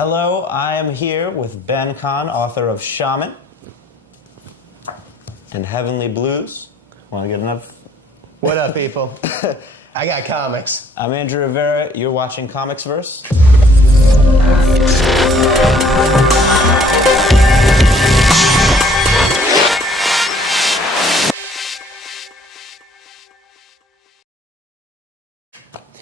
Hello, I am here with Ben Kahn, author of Shaman and Heavenly Blues. Want to get enough? What up, people? I got comics. I'm Andrew Rivera. You're watching ComicsVerse.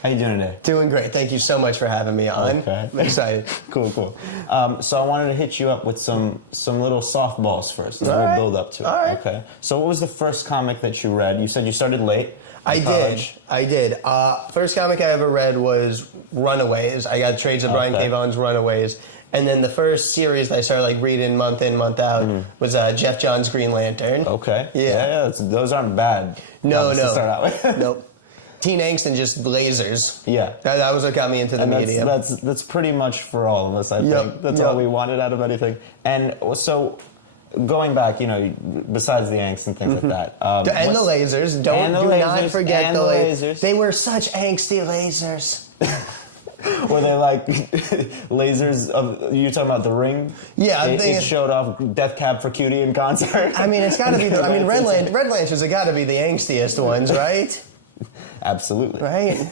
How you doing today? Doing great. Thank you so much for having me on. Okay. I'm excited. Cool. So I wanted to hit you up with some little softballs first, and then we'll build up to it. All right. Okay. So what was the first comic that you read? You said you started late. I did. First comic I ever read was Runaways. I got trades of Brian K. Vaughan's Runaways. And then the first series that I started reading month in, month out was Jeff Johns' Green Lantern. Okay. Yeah. Those aren't bad. No. To start out with. Nope. Teen angst and just lasers. Yeah. That was what got me into the medium. That's pretty much for all of us, I think. That's all we wanted out of anything. And so, going back, besides the angst and things like that. And the lasers. Do not forget the lasers. They were such angsty lasers. Were they like lasers of, you're talking about The Ring? Yeah. It showed off Death Cab for Cutie in concert. I mean, it's got to be Red Lanterns have got to be the angstiest ones, right? Absolutely. Right.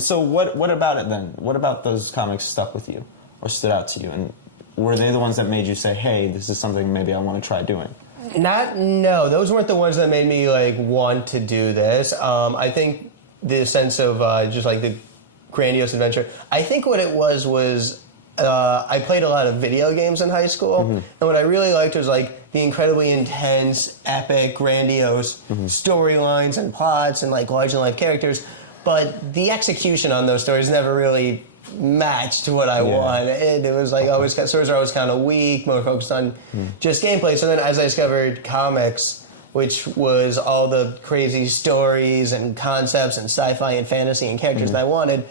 So what about it then? What about those comics stuck with you or stood out to you? And were they the ones that made you say, hey, this is something maybe I want to try doing? No, those weren't the ones that made me want to do this. I think the sense of just the grandiose adventure. I think what it was I played a lot of video games in high school, and what I really liked was the incredibly intense, epic, grandiose storylines and plots and large-in-life characters, but the execution on those stories never really matched what I wanted. It was stories are always kind of weak, more focused on just gameplay. So then as I discovered comics, which was all the crazy stories and concepts and sci-fi and fantasy and characters that I wanted,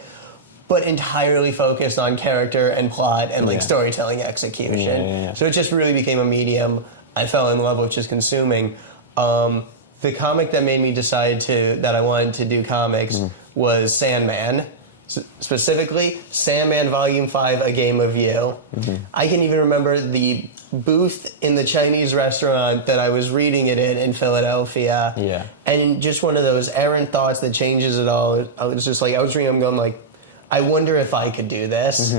but entirely focused on character and plot and storytelling execution. Yeah. So it just really became a medium I fell in love with just consuming. The comic that made me decide that I wanted to do comics was Sandman. Specifically, Sandman Volume 5, A Game of You. I can even remember the booth in the Chinese restaurant that I was reading it in Philadelphia. Yeah. And just one of those errant thoughts that changes it all. I was just I was reading them going I wonder if I could do this.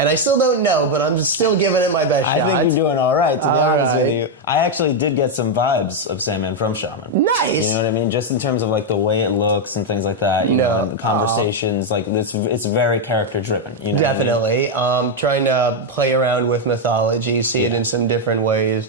And I still don't know, but I'm still giving it my best shot. I think you're doing all right, to be honest with you. I actually did get some vibes of Sandman from Shaman. Nice! You know what I mean? Just in terms of the way it looks and things like that. You know, and the conversations, it's very character-driven. You know Definitely. What I mean? Trying to play around with mythology, see it in some different ways.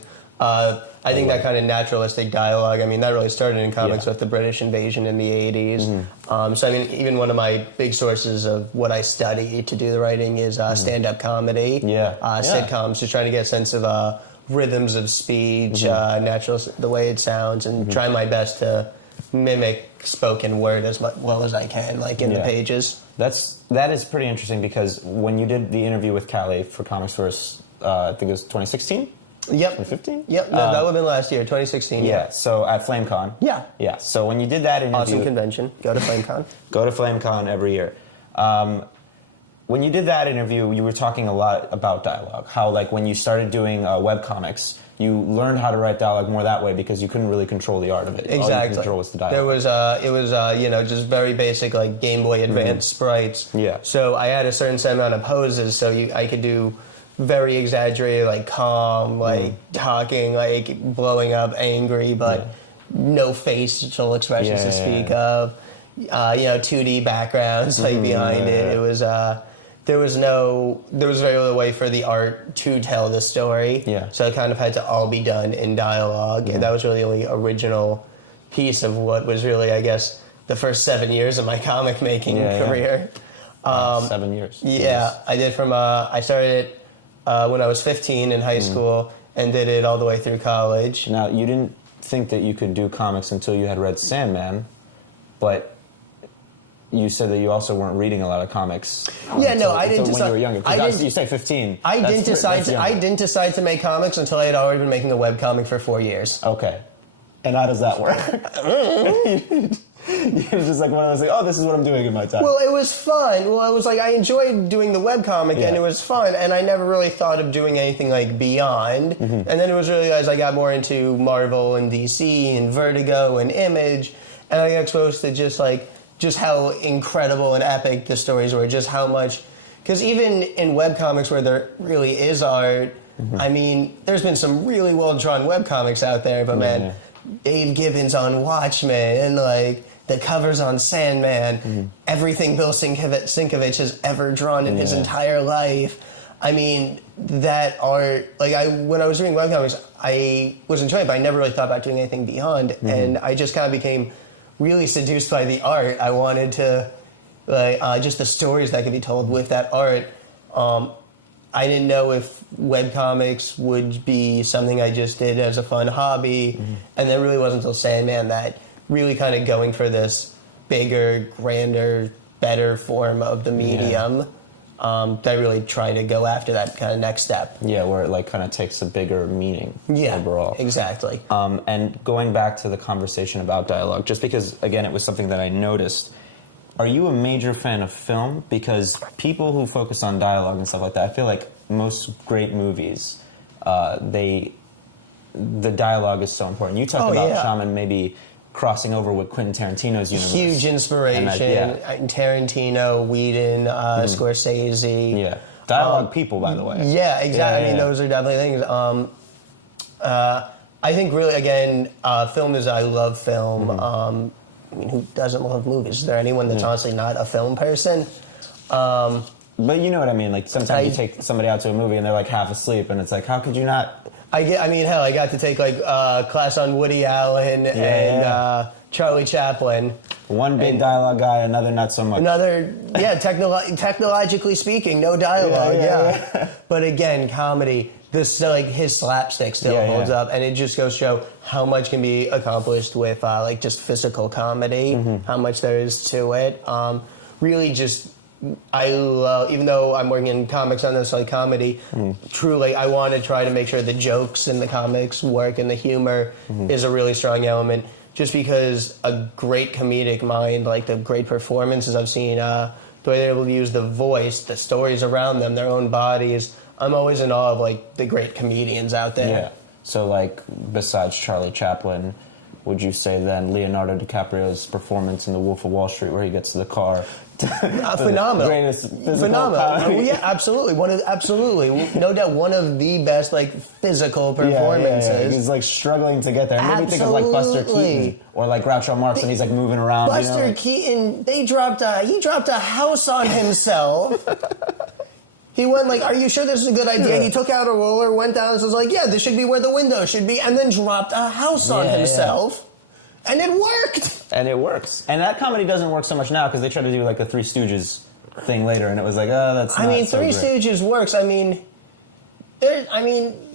I think that kind of naturalistic dialogue, that really started in comics with the British invasion in the 80s. So, even one of my big sources of what I study to do the writing is stand-up comedy, sitcoms, just trying to get a sense of rhythms of speech, the way it sounds, and try my best to mimic spoken word as well as I can, in the pages. That is pretty interesting because when you did the interview with Callie for ComicsVerse, I think it was 2016? Yep. 2015? Yep, that would have been last year, 2016. Yeah, so at FlameCon. Yeah. Yeah, so when you did that interview... Awesome convention. Go to FlameCon. Go to FlameCon every year. When you did that interview, you were talking a lot about dialogue. How, when you started doing webcomics, you learned how to write dialogue more that way because you couldn't really control the art of it. Exactly. All you could control was the dialogue. It was just very basic, Game Boy Advance sprites. Yeah. So I had a certain set amount of poses, so I could do very exaggerated, calm, talking, blowing up, angry, but no facial expressions to speak of. 2D backgrounds behind it. It was there was very little way for the art to tell the story. Yeah. So it kind of had to all be done in dialogue. And that was really the only original piece of what was really, I guess, the first 7 years of my comic making career. 7 years. Yeah, I did I started it when I was 15 in high school and did it all the way through college. Now, you didn't think that you could do comics until you had read Sandman, but you said that you also weren't reading a lot of comics. I didn't decide when you were younger. You say 15. I didn't decide to make comics until I had already been making a webcomic for 4 years. Okay. And how does that work? It was just like one of those, like, oh, this is what I'm doing in my time. Well, it was fun. Well, it was like I enjoyed doing the webcomic, and it was fun, and I never really thought of doing anything like beyond. And then it was really as I got more into Marvel and DC and Vertigo and Image, and I got exposed to just how incredible and epic the stories were, just how much. Because even in webcomics where there really is art, I mean, there's been some really well-drawn webcomics out there, but man, Dave Gibbons on Watchmen, and like the covers on Sandman, everything Bill Sienkiewicz has ever drawn in his entire life. I mean, that art, like when I was doing webcomics, I was enjoying it, but I never really thought about doing anything beyond, and I just kind of became really seduced by the art. I wanted to, just the stories that could be told with that art. I didn't know if webcomics would be something I just did as a fun hobby, and then it really wasn't until Sandman that really kind of going for this bigger, grander, better form of the medium that I really tried to go after that kind of next step. Yeah, where it like kind of takes a bigger meaning overall. Exactly. And going back to the conversation about dialogue, just because, again, it was something that I noticed, are you a major fan of film? Because people who focus on dialogue and stuff like that, I feel like most great movies, the dialogue is so important. You talk about Shaman maybe crossing over with Quentin Tarantino's universe. Huge inspiration. Tarantino, Whedon, Scorsese. Yeah. Dialogue people, by the way. Yeah, exactly. I mean, those are definitely things. I think really, again, film is, I love film. I mean, who doesn't love movies? Is there anyone that's honestly not a film person? But you know what I mean? Like, sometimes you take somebody out to a movie and they're like half asleep, and it's like, how could you not? I mean, hell, I got to take like class on Woody Allen and Charlie Chaplin. One big dialogue guy, another not so much. Another, technologically speaking, no dialogue, But again, comedy, this like his slapstick still holds up, and it just goes to show how much can be accomplished with like just physical comedy, how much there is to it. Really just, I love, even though I'm working in comics, not necessarily comedy, truly I want to try to make sure the jokes in the comics work and the humor is a really strong element, just because a great comedic mind, like the great performances I've seen, the way they're able to use the voice, the stories around them, their own bodies, I'm always in awe of like the great comedians out there. Yeah. So like, besides Charlie Chaplin, would you say then Leonardo DiCaprio's performance in The Wolf of Wall Street, where he gets to the car, phenomenal, greatest physical phenomenal. comedy? Yeah, absolutely. No doubt, one of the best like physical performances. Yeah. He's like struggling to get there. Maybe think of like Buster Keaton or like Groucho Marx, and he's like moving around. Buster Keaton, he dropped a house on himself. He went like, are you sure this is a good idea? Yeah. He took out a roller, went down, and was like, yeah, this should be where the window should be, and then dropped a house on himself. And it worked. And it works. And that comedy doesn't work so much now because they try to do like the Three Stooges thing later, and it was like, oh, that's not so Three great. Stooges works.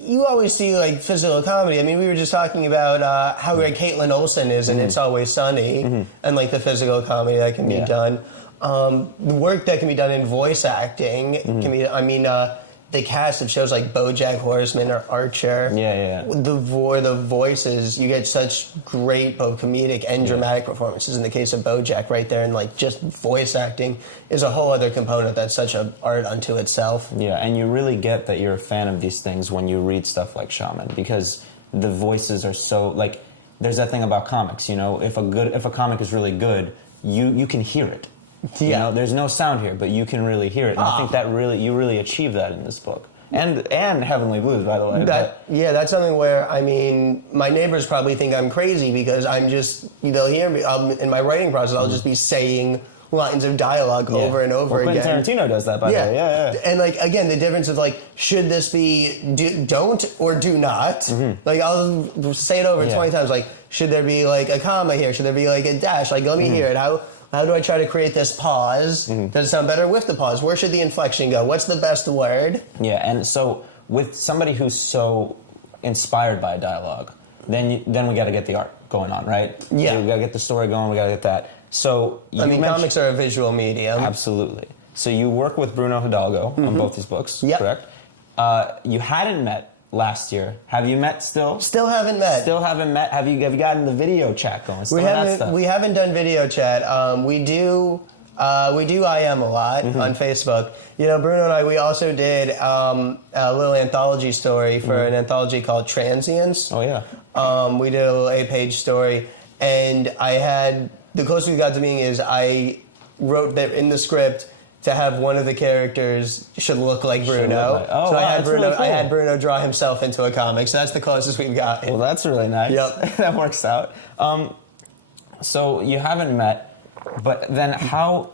You always see like physical comedy. I mean, we were just talking about how great Caitlin Olsen is in It's Always Sunny, and like the physical comedy that can be done. The work that can be done in voice acting can be. The cast of shows like BoJack Horseman or Archer. The voices, you get such great both comedic and dramatic performances. In the case of BoJack, right there, and like just voice acting is a whole other component that's such an art unto itself. Yeah, and you really get that you're a fan of these things when you read stuff like Shaman, because the voices are so like. There's that thing about comics, you know. If a comic is really good, you can hear it. You know, there's no sound here, but you can really hear it. And I think that you really achieve that in this book. And Heavenly Blues, by the way. That's something where, I mean, my neighbors probably think I'm crazy because I'm just, they'll hear me, in my writing process, I'll just be saying lines of dialogue over and over again. Quentin Tarantino does that, by the way. Yeah. And, like, again, the difference is, like, should this be don't or do not? Like, I'll say it over 20 times, like, should there be, like, a comma here? Should there be, like, a dash? Like, let me hear it. How do I try to create this pause? Does it sound better with the pause? Where should the inflection go? What's the best word? Yeah, and so with somebody who's so inspired by dialogue, then we got to get the art going on, right? Yeah. We got to get the story going, we got to get that. So comics are a visual medium. Absolutely. So you work with Bruno Hidalgo on both these books, correct? You hadn't met last year. Have you met still? Still haven't met. Still haven't met. Have you gotten the video chat going? Still We haven't done video chat. We do IM a lot on Facebook. You know, Bruno and I, we also did a little anthology story for an anthology called Transients. Oh, yeah. We did a little 8-page story, and the closest we got to meeting is I wrote that in the script to have one of the characters should look like Bruno. Oh, so wow, I had that's Bruno. really cool. I had Bruno draw himself into a comic. So that's the closest we've got. Well, that's really nice. Yep. That works out. So you haven't met, but then how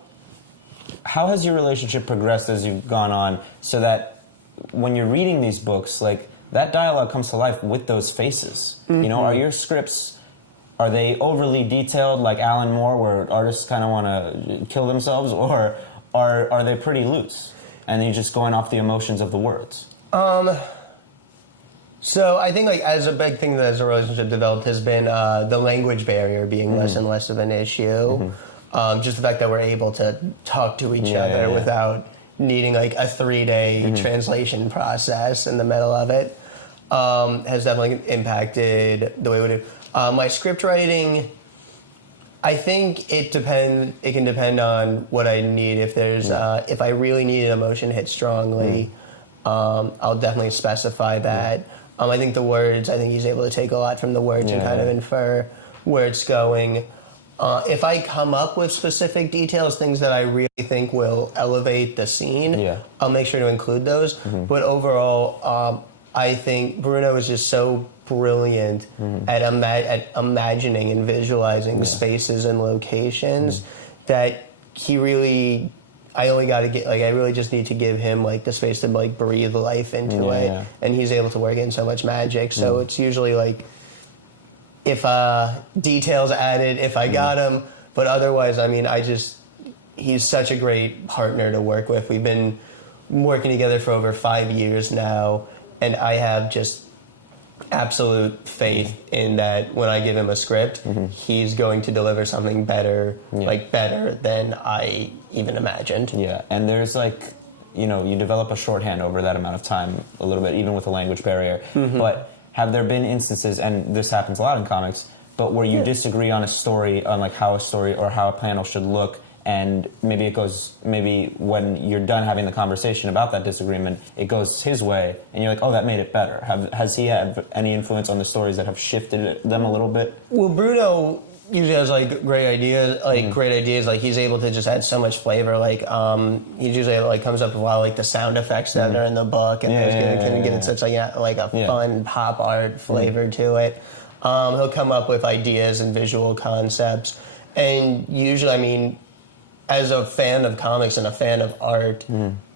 has your relationship progressed as you've gone on, so that when you're reading these books, like that dialogue comes to life with those faces? You know, are your scripts, are they overly detailed like Alan Moore, where artists kind of want to kill themselves, or are they pretty loose and you're just going off the emotions of the words? So I think, like, as a big thing that as a relationship developed has been the language barrier being less and less of an issue. Just the fact that we're able to talk to each other without needing like a 3-day translation process in the middle of it has definitely impacted the way we do. My script writing, I think it can depend on what I need. If there's if I really need an emotion hit strongly, I'll definitely specify that. I think the words, I think he's able to take a lot from the words and kind of infer where it's going. If I come up with specific details, things that I really think will elevate the scene, I'll make sure to include those. But overall, I think Bruno is just so brilliant at imagining and visualizing spaces and locations that he really... I really just need to give him like the space to like breathe life into it, and he's able to work in so much magic. So it's usually like, if details added, if I got him, but otherwise, I mean, he's such a great partner to work with. We've been working together for over 5 years now, and I have just absolute faith in that when I give him a script, he's going to deliver something better, like better than I even imagined. Yeah, and there's like, you know, you develop a shorthand over that amount of time a little bit, even with a language barrier. But have there been instances, and this happens a lot in comics, but where you disagree on a story, on like how a story or how a panel should look, and maybe when you're done having the conversation about that disagreement, it goes his way, and you're like, oh, that made it better. Has he had any influence on the stories that have shifted them a little bit? Well, Bruno usually has like great ideas. Like he's able to just add so much flavor. Like he usually like comes up with a lot of like the sound effects that are in the book, and can give it such like a fun pop art flavor to it. He'll come up with ideas and visual concepts, and usually, I mean, as a fan of comics and a fan of art,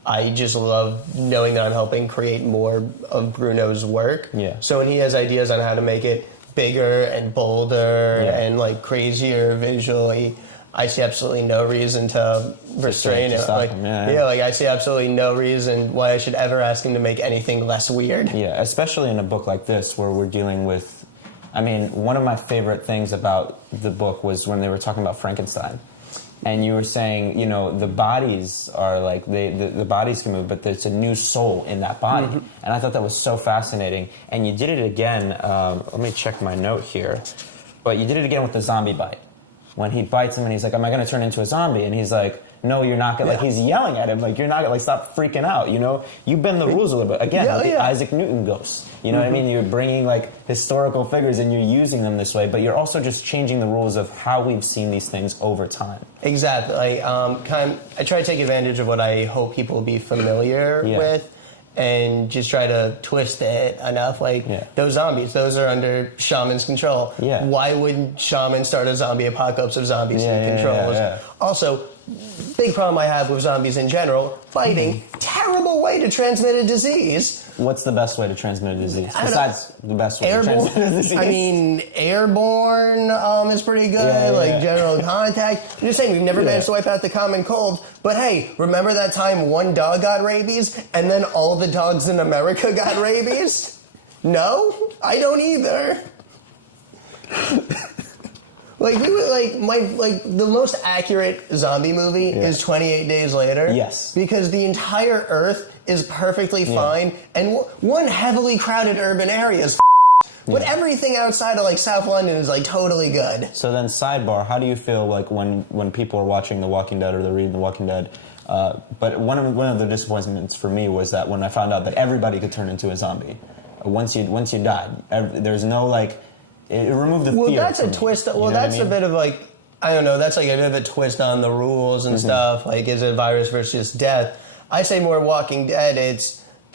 I just love knowing that I'm helping create more of Bruno's work. Yeah. So when he has ideas on how to make it bigger and bolder and like crazier visually, I see absolutely no reason to restrain it. Like, like I see absolutely no reason why I should ever ask him to make anything less weird. Yeah, especially in a book like this where we're dealing with, I mean, one of my favorite things about the book was when they were talking about Frankenstein. And you were saying, you know, the bodies are like, the bodies can move, but there's a new soul in that body. And I thought that was so fascinating. And you did it again, let me check my note here, but you did it again with the zombie bite. When he bites him and he's like, am I going to turn into a zombie? And he's like, no, you're not going to, like, he's yelling at him, like, you're not going to, like, stop freaking out, you know? You bend the rules a little bit. Again, the Isaac Newton ghost. You know what I mean? You're bringing, like, historical figures and you're using them this way, but you're also just changing the rules of how we've seen these things over time. Exactly. I try to take advantage of what I hope people will be familiar with, and just try to twist it enough. Like, those zombies, those are under Shaman's control. Why wouldn't Shaman start a zombie apocalypse if zombies he controls? Also, big problem I have with zombies in general, fighting, terrible way to transmit a disease. What's the best way to transmit a disease? Besides the best way to transmit a disease? I mean, airborne is pretty good, general contact. I'm just saying, we've never managed to wipe out the common cold, but hey, remember that time one dog got rabies, and then all the dogs in America got rabies? No? I don't either. The most accurate zombie movie is 28 Days Later. Yes. Because the entire Earth is perfectly fine, and one heavily crowded urban area is but everything outside of like South London is like totally good. So then, sidebar: how do you feel like when people are watching The Walking Dead or they're reading The Walking Dead? But one of the disappointments for me was that when I found out that everybody could turn into a zombie, once you died, there's no like it removed the fear. Well, that's a me. twist. You know Well, that's what I mean? a bit of like I don't know. That's like a bit of a twist on the rules and stuff. Like, is it virus versus death? I say more Walking Dead.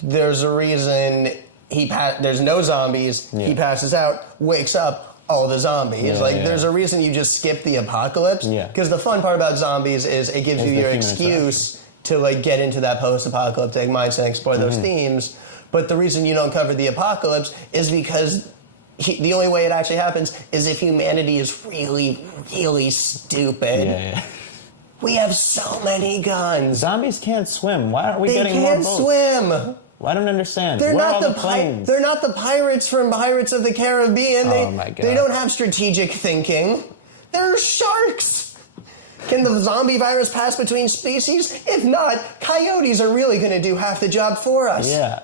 There's a reason. There's no zombies. He passes out, wakes up, all the zombies. There's a reason you just skip the apocalypse. Because the fun part about zombies is it gives you your excuse to like get into that post-apocalyptic mindset and explore those themes. But the reason you don't cover the apocalypse is because the only way it actually happens is if humanity is really, really stupid. We have so many guns. Zombies can't swim. Why aren't we getting more boats? They can't swim. I don't understand. They're Where not are the planes? They're not the pirates from Pirates of the Caribbean. Oh my God. They don't have strategic thinking. They're sharks. Can the zombie virus pass between species? If not, coyotes are really going to do half the job for us. Yeah,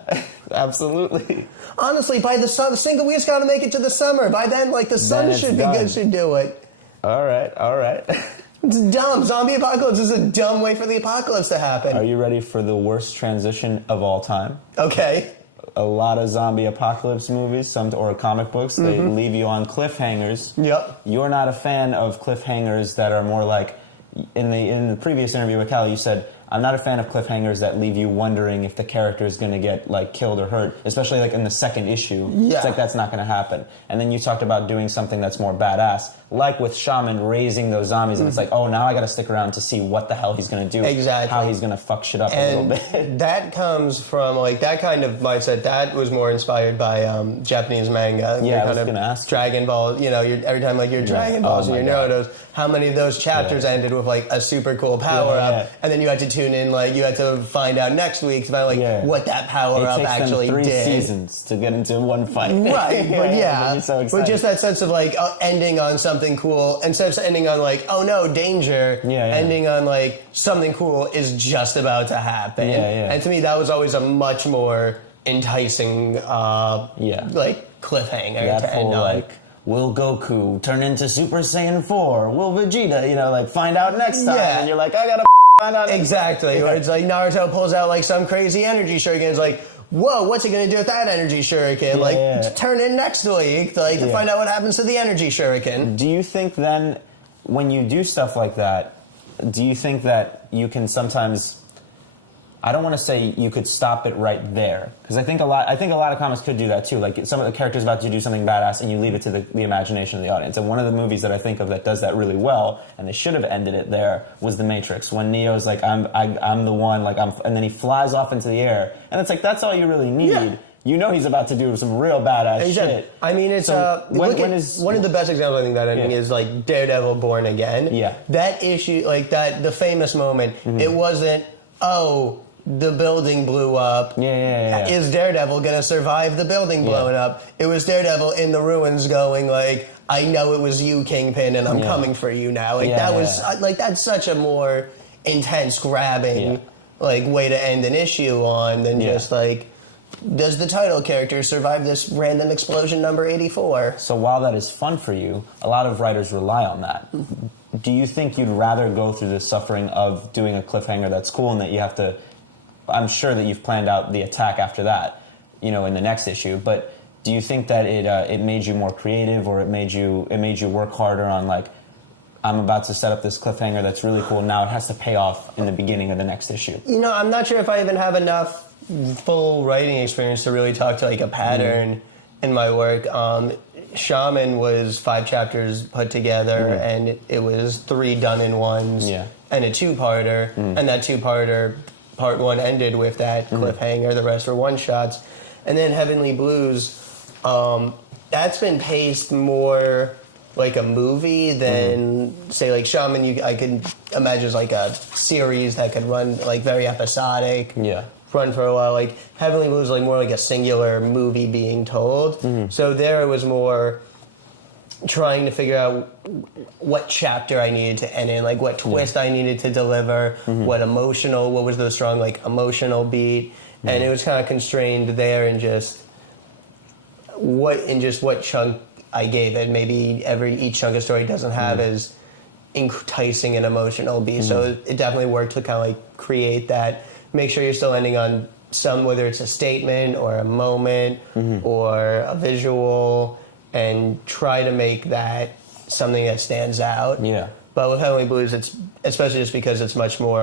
absolutely. Honestly, by the single, we just got to make it to the summer. By then, like the sun should be good to do it. All right. It's dumb. Zombie apocalypse is a dumb way for the apocalypse to happen. Are you ready for the worst transition of all time? Okay. A lot of zombie apocalypse movies, or comic books, they leave you on cliffhangers. Yep. You're not a fan of cliffhangers that are more like, in the previous interview with Callie, you said, I'm not a fan of cliffhangers that leave you wondering if the character is going to get like killed or hurt, especially like in the second issue. Yeah. It's like that's not going to happen. And then you talked about doing something that's more badass, like with Shaman raising those zombies, and it's like, oh, now I got to stick around to see what the hell he's going to do. Exactly. How he's going to fuck shit up a little bit. That comes from like that kind of mindset. That was more inspired by Japanese manga. Yeah, I was kind going to ask. Dragon Ball. You know, every time like your Dragon Balls and your Naruto's, how many of those chapters ended with like a super cool power up, and then you had to tune in, like you had to find out next week about like what that power up actually them 3 did. seasons to get into one fight. Right, but but just that sense of like ending on something cool instead of ending on like, oh no, danger. Ending on like something cool is just about to happen. And to me, that was always a much more enticing, like cliffhanger that to whole, end on. like, will Goku turn into Super Saiyan 4? Will Vegeta, like find out next time? And you're like, I gotta find out. Exactly. Where it's like Naruto pulls out like some crazy energy shuriken. It's like, whoa, what's he going to do with that energy shuriken? Turn in next week to find out what happens to the energy shuriken. Do you think then, when you do stuff like that, do you think that you can sometimes, I don't want to say you could stop it right there, because I think a lot of comics could do that too. Like some of the characters about to do something badass, and you leave it to the imagination of the audience. And one of the movies that I think of that does that really well, and they should have ended it there, was The Matrix, when Neo's like, I'm the one, and then he flies off into the air, and it's like that's all you really need. Yeah. You know he's about to do some real badass shit. I mean, it's one of the best examples I think that ending is like Daredevil Born Again. Yeah. That issue, like the famous moment, it wasn't, the building blew up. Is Daredevil going to survive the building blowing up? It was Daredevil in the ruins going like, I know it was you, Kingpin, and I'm coming for you now. Like was like that's such a more intense, grabbing like way to end an issue on than just like, does the title character survive this random explosion number 84? So while that is fun for you, a lot of writers rely on that. Do you think you'd rather go through the suffering of doing a cliffhanger that's cool and that you have to, I'm sure that you've planned out the attack after that, in the next issue, but do you think that it made you more creative, or it made you work harder on like, I'm about to set up this cliffhanger that's really cool, now it has to pay off in the beginning of the next issue? I'm not sure if I even have enough full writing experience to really talk to like a pattern in my work. Shaman was 5 chapters put together, and it was 3 done in ones, and a 2-parter, and that 2-parter, part 1 ended with that cliffhanger, the rest were one-shots. And then Heavenly Blues, that's been paced more like a movie than, say, like Shaman, I could imagine as like a series that could run like very episodic. Run for a while. Like Heavenly Blues, like more like a singular movie being told. So there it was more trying to figure out what chapter I needed to end in, like what twist I needed to deliver, what was the strong like emotional beat, and it was kind of constrained there in just what chunk I gave it. Maybe each chunk of story doesn't have as enticing and emotional beat. So it definitely worked to kind of like create that. Make sure you're still ending on whether it's a statement or a moment or a visual, and try to make that something that stands out. Yeah. But with Heavenly Blues, it's especially just because it's much more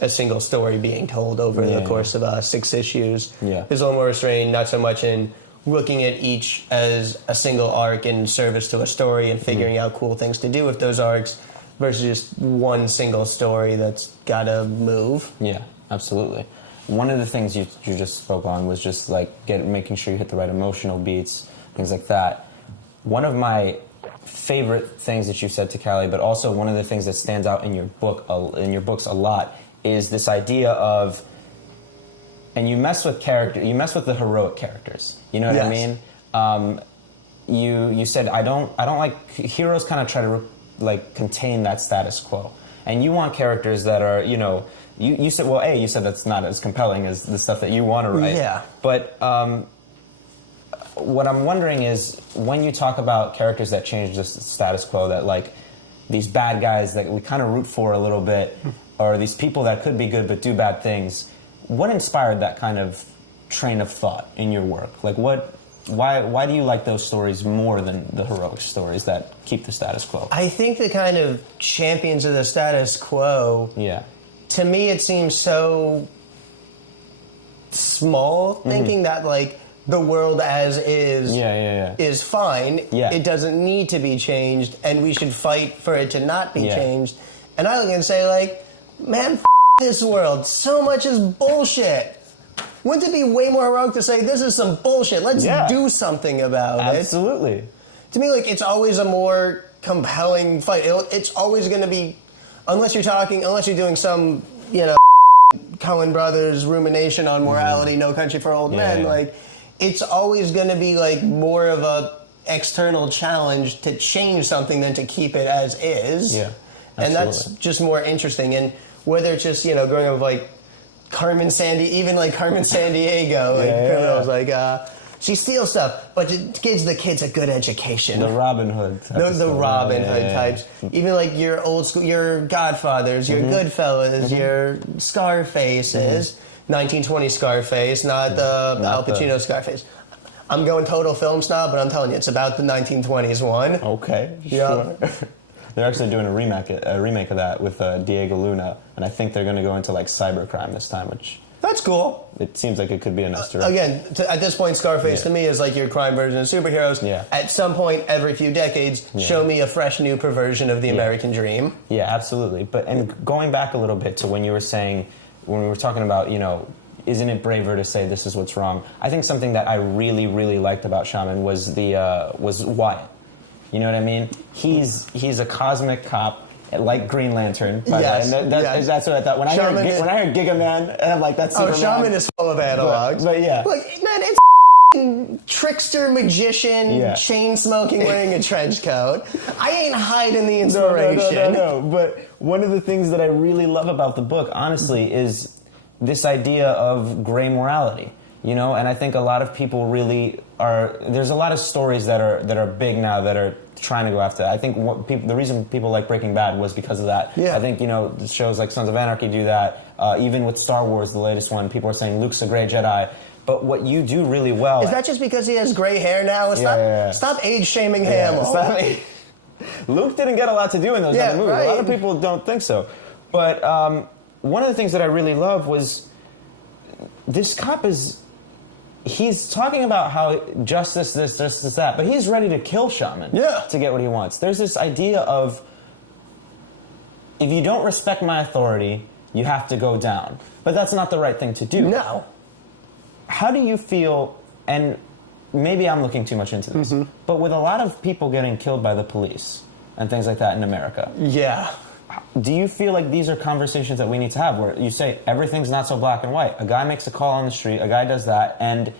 a single story being told over the course of 6 issues. Yeah. There's a little more restrained, not so much in looking at each as a single arc in service to a story and figuring out cool things to do with those arcs versus just one single story that's got to move. Yeah, absolutely. One of the things you just spoke on was just like making sure you hit the right emotional beats, things like that. One of my favorite things that you've said to Callie, but also one of the things that stands out in your books a lot, is this idea of, and you mess with the heroic characters. You know what I mean? You said I don't like heroes. Kind of try to like contain that status quo, and you want characters that are, you know. You said, well, you said that's not as compelling as the stuff that you want to write. Yeah. But what I'm wondering is, when you talk about characters that change the status quo, that like these bad guys that we kind of root for a little bit, or these people that could be good but do bad things, what inspired that kind of train of thought in your work? Like, why do you like those stories more than the heroic stories that keep the status quo? I think the kind of champions of the status quo. Yeah. To me, it seems so small, thinking that like the world as is is fine. Yeah. It doesn't need to be changed, and we should fight for it to not be changed. And I look and say, like, man, this world. So much is bullshit. Wouldn't it be way more heroic to say, this is some bullshit, let's do something about it? Absolutely. To me, like, it's always a more compelling fight. It's always going to be, unless you're doing some, you know, Coen Brothers rumination on morality, No Country for Old Men, like, it's always going to be, like, more of a external challenge to change something than to keep it as is. Yeah, absolutely. And that's just more interesting. And whether it's just, you know, growing up with, like, Carmen Sandiego, criminals, like, she steals stuff, but the kids a good education. The Robin Hood types. The Robin Hood types. Even like your old school, your Godfathers, your Goodfellas, your Scarfaces. 1920 Scarface, not the Al Pacino Scarface. I'm going total film snob, but I'm telling you, it's about the 1920s one. Okay, sure. They're actually doing a remake of that with Diego Luna, and I think they're going to go into like cybercrime this time, which... That's cool. It seems like it could be a nice direction. Again, at this point, Scarface to me is like your crime version of superheroes. Yeah. At some point, every few decades, show me a fresh new perversion of the American dream. Yeah, absolutely. And going back a little bit to when you were saying, when we were talking about, you know, isn't it braver to say this is what's wrong? I think something that I really, really liked about Shaman was was Wyatt. You know what I mean? He's a cosmic cop. Like Green Lantern, by the way. And that's what I thought. When I heard Giga Man, and I'm like, that's Superman. Shaman is full of analogs. But yeah. Like, man, it's trickster, magician, chain-smoking, wearing a trench coat. I ain't hiding the inspiration. No. But one of the things that I really love about the book, honestly, is this idea of gray morality. You know, and I think a lot of people really are... There's a lot of stories that are big now that are trying to go after that. I think the reason people like Breaking Bad was because of that. Yeah. I think, you know, shows like Sons of Anarchy do that. Even with Star Wars, the latest one, people are saying Luke's a gray Jedi. But what you do really well... Is that just because he has gray hair now? Stop age-shaming Hamill. Luke didn't get a lot to do in those other movies. Right. A lot of people don't think so. But one of the things that I really love was this cop is... He's talking about how justice this, justice that, but he's ready to kill Shaman to get what he wants. There's this idea of, if you don't respect my authority, you have to go down. But that's not the right thing to do. No. How do you feel, and maybe I'm looking too much into this, but with a lot of people getting killed by the police and things like that in America. Yeah. Do you feel like these are conversations that we need to have where you say everything's not so black and white? A guy makes a call on the street, a guy does that, and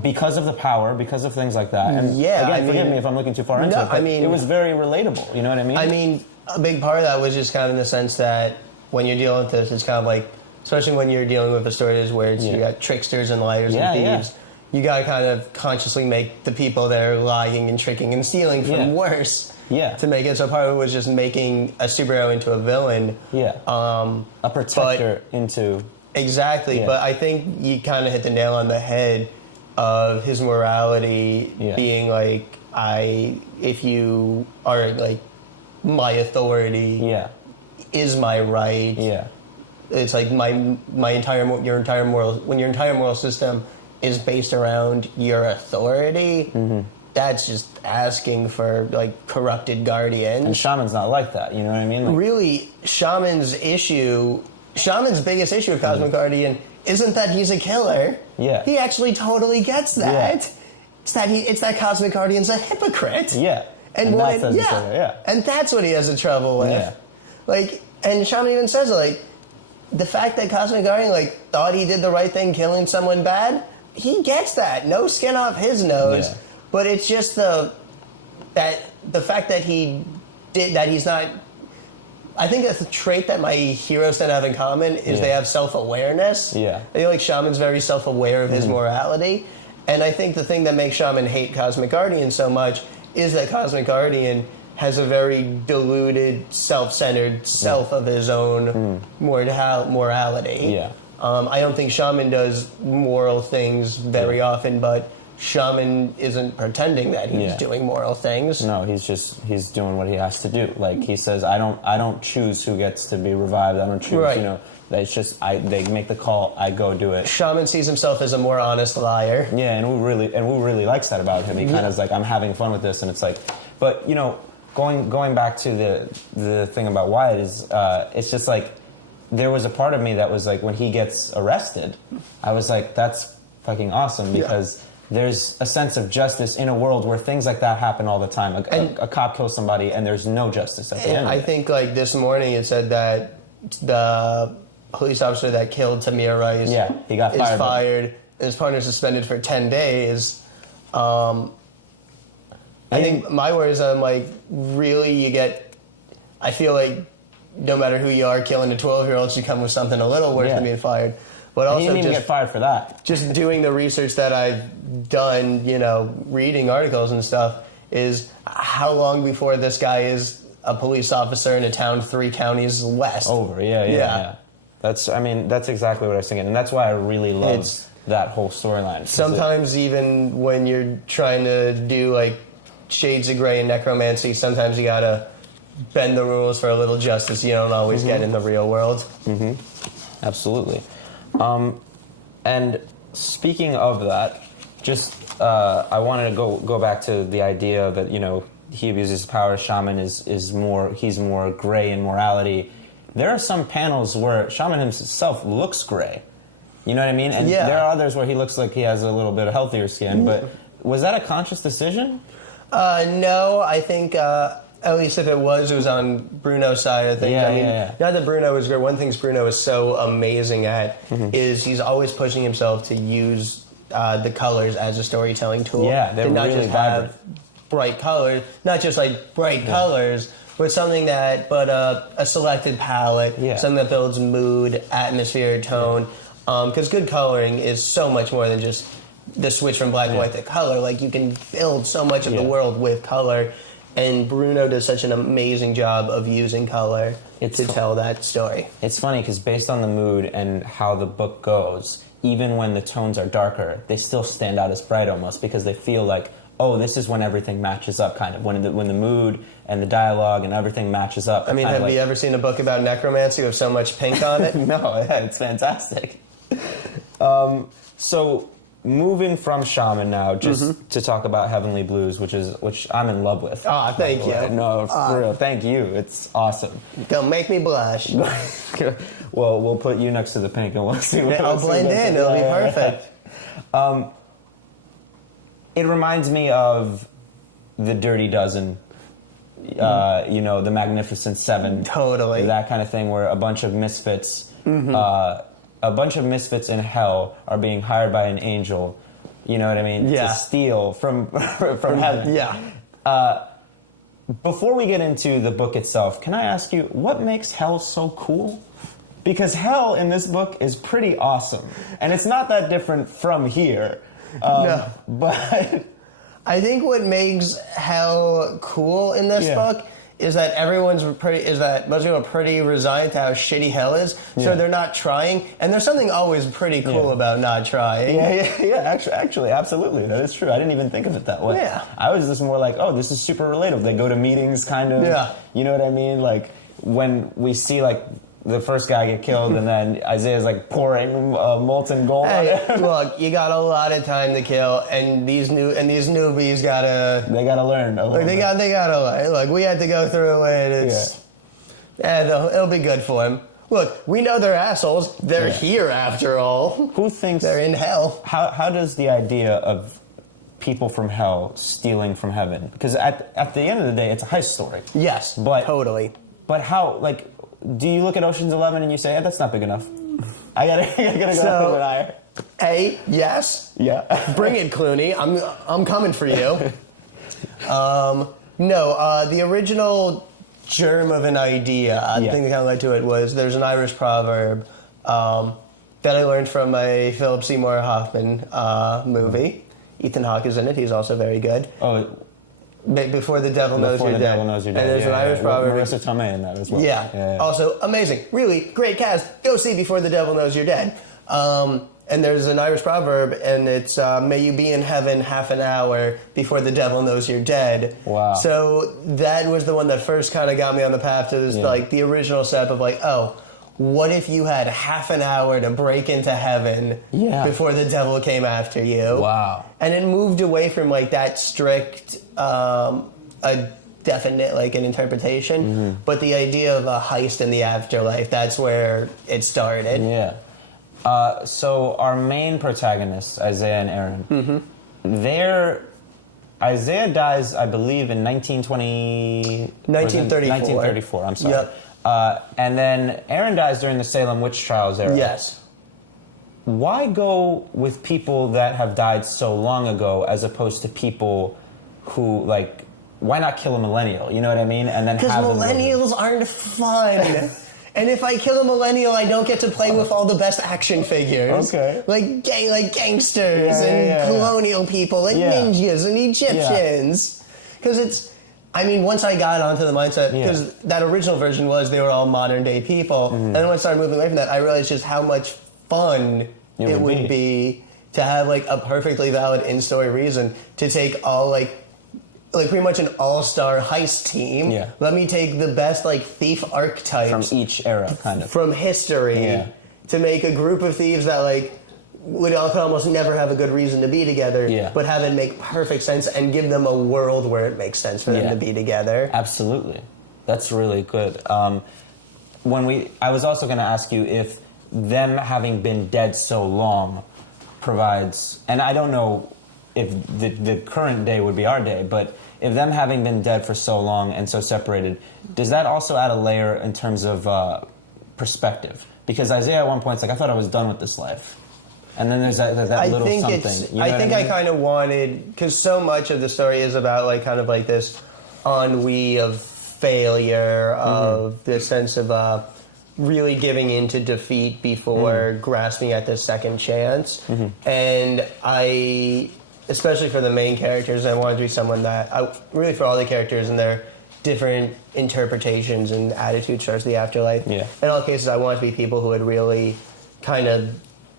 because of the power, because of things like that, and again, forgive me if I'm looking too far into it, but it was very relatable, you know what I mean? I mean, a big part of that was just kind of in the sense that when you're dealing with this, it's kind of like especially when you're dealing with a story where you got tricksters and liars and thieves. You got to kind of consciously make the people that are lying and tricking and stealing from worse. Yeah. To make it. So part of it was just making a superhero into a villain. Yeah. A protector into... Exactly. But I think you kind of hit the nail on the head of his morality being like, if you are like my authority is my right. Yeah. It's like your entire moral system is based around your authority. That's just asking for like corrupted guardians. And Shaman's not like that, you know what I mean? Like, really, Shaman's biggest issue with Cosmic Guardian isn't that he's a killer. Yeah. He actually totally gets that. It's that Cosmic Guardian's a hypocrite. Yeah. And that's what he has the trouble with. Yeah. Like, and Shaman even says, like, the fact that Cosmic Guardian, like, thought he did the right thing killing someone bad, he gets that. No skin off his nose. Yeah. But it's just the fact that he did that. He's not. I think that's a trait that my heroes tend to have in common is they have self-awareness. Yeah, I feel like Shaman's very self-aware of his morality, and I think the thing that makes Shaman hate Cosmic Guardian so much is that Cosmic Guardian has a very deluded, self-centered self of his own morality. Yeah, I don't think Shaman does moral things very often, but Shaman isn't pretending that he's doing moral things. No, he's doing what he has to do. Like he says, I don't choose who gets to be revived. I don't choose, you know. It's just they make the call. I go do it. Shaman sees himself as a more honest liar. Yeah, and Wu really likes that about him. He kind of is like, I'm having fun with this, and it's like, but you know, going back to the thing about Wyatt is, it's just like there was a part of me that was like when he gets arrested, I was like, that's fucking awesome because. There's a sense of justice in a world where things like that happen all the time. A cop kills somebody and there's no justice at the end. I think like this morning it said that the police officer that killed Tamir Rice he got fired. And his partner suspended for 10 days. I think my words I'm like, really I feel like no matter who you are, killing a 12-year-old should come with something a little worse than being fired. But also, he didn't even get fired for that. Just doing the research that I've done, you know, reading articles and stuff, is how long before this guy is a police officer in a town 3 counties west? Over, yeah. That's exactly what I was thinking, and that's why I really love that whole storyline. Sometimes even when you're trying to do like shades of gray and necromancy, sometimes you gotta bend the rules for a little justice you don't always get in the real world. Absolutely. And speaking of that, just I wanted to go back to the idea that, you know, he abuses his power. Shaman he's more gray in morality. There are some panels where Shaman himself looks gray. You know what I mean? And there are others where he looks like he has a little bit of healthier skin. But was that a conscious decision? No, I think. At least if it was on Bruno's side of things. Not that Bruno is great. One thing Bruno is so amazing at is he's always pushing himself to use the colors as a storytelling tool. Yeah, they're not really just vibrant. Have bright colors, not just like bright colors, but something that, a selected palette, something that builds mood, atmosphere, tone. Because good coloring is so much more than just the switch from black and white to color. Like you can build so much of the world with color. And Bruno does such an amazing job of using color to tell that story. It's funny because based on the mood and how the book goes, even when the tones are darker, they still stand out as bright almost because they feel like, oh, this is when everything matches up, kind of. When the mood and the dialogue and everything matches up. I mean, have you ever seen a book about necromancy with so much pink on it? No, it's fantastic. So... moving from Shaman now, just to talk about Heavenly Blues, which I'm in love with. Oh, thank you. No, for real, thank you. It's awesome. Don't make me blush. Well, we'll put you next to the pink and we'll see what I'll blend in. It'll be perfect. It reminds me of the Dirty Dozen, you know, the Magnificent Seven. Totally. That kind of thing where a bunch of misfits... a bunch of misfits in hell are being hired by an angel, you know what I mean, to steal from heaven. Before we get into the book itself, can I ask you, what makes hell so cool? because hell in this book is pretty awesome, and it's not that different from here. No. But I think what makes hell cool in this book is that most people are pretty resigned to how shitty hell is, so they're not trying, and there's something always pretty cool about not trying. Yeah. Actually, absolutely, that is true. I didn't even think of it that way. Yeah. I was just more like, oh, this is super relatable. They go to meetings, kind of. Yeah. You know what I mean? Like when we see like the first guy get killed, and then Isaiah's like pouring molten gold on it. Look, you got a lot of time to kill, and these newbies gotta learn. They gotta learn. Look, we had to go through it. It'll be good for them. Look, we know they're assholes. They're here after all. Who thinks they're in hell? How does the idea of people from hell stealing from heaven? Because at the end of the day, it's a heist story. Yes, but totally. But how? Like, do you look at Ocean's 11 and you say, that's not big enough? I gotta go a little bit higher. A, yes. Yeah. Bring it, Clooney. I'm coming for you. The original germ of an idea, I think that kind of led to it was there's an Irish proverb that I learned from a Philip Seymour Hoffman movie. Ethan Hawke is in it. He's also very good. Oh, Before the Devil Knows You're Dead. And there's an Irish proverb. Marissa Tomei in that as well. Yeah. Also, amazing. Really great cast. Go see Before the Devil Knows You're Dead. And there's an Irish proverb, and it's, may you be in heaven half an hour before the devil knows you're dead. Wow. So that was the one that first kind of got me on the path to this, like, the original step of, like, oh, what if you had half an hour to break into heaven before the devil came after you? Wow. And it moved away from, like, that strict, a definite, like, an interpretation. But the idea of a heist in the afterlife, that's where it started. Yeah. So our main protagonists, Isaiah and Aaron, Isaiah dies, I believe, in 1934. 1934, I'm sorry. Yep. And then Aaron dies during the Salem witch trials era. Yes. Why go with people that have died so long ago as opposed to people who, like, why not kill a millennial? You know what I mean? And then because millennials aren't fun. And if I kill a millennial, I don't get to play with all the best action figures. Okay. Like gangsters and colonial people and ninjas and Egyptians. Because it's, I mean, once I got onto the mindset, because that original version was they were all modern day people. And then when I started moving away from that, I realized just how much fun it would be to have like a perfectly valid in-story reason to take all like pretty much an all-star heist team. Yeah. Let me take the best like thief archetypes from each era, kind of from history, to make a group of thieves that like could almost never have a good reason to be together, but have it make perfect sense and give them a world where it makes sense for them to be together. Absolutely, that's really good. I was also going to ask you if them having been dead so long provides, and I don't know if the current day would be our day, but if them having been dead for so long and so separated, does that also add a layer in terms of perspective? Because Isaiah at one point is like, I thought I was done with this life. And then there's that little something. You know I think I kind of wanted, because so much of the story is about like kind of like this ennui of failure, of this sense of really giving into defeat before grasping at this second chance. And especially for the main characters, I wanted to be someone that, really for all the characters and their different interpretations and attitudes towards the afterlife. In all cases, I wanted to be people who had really kind of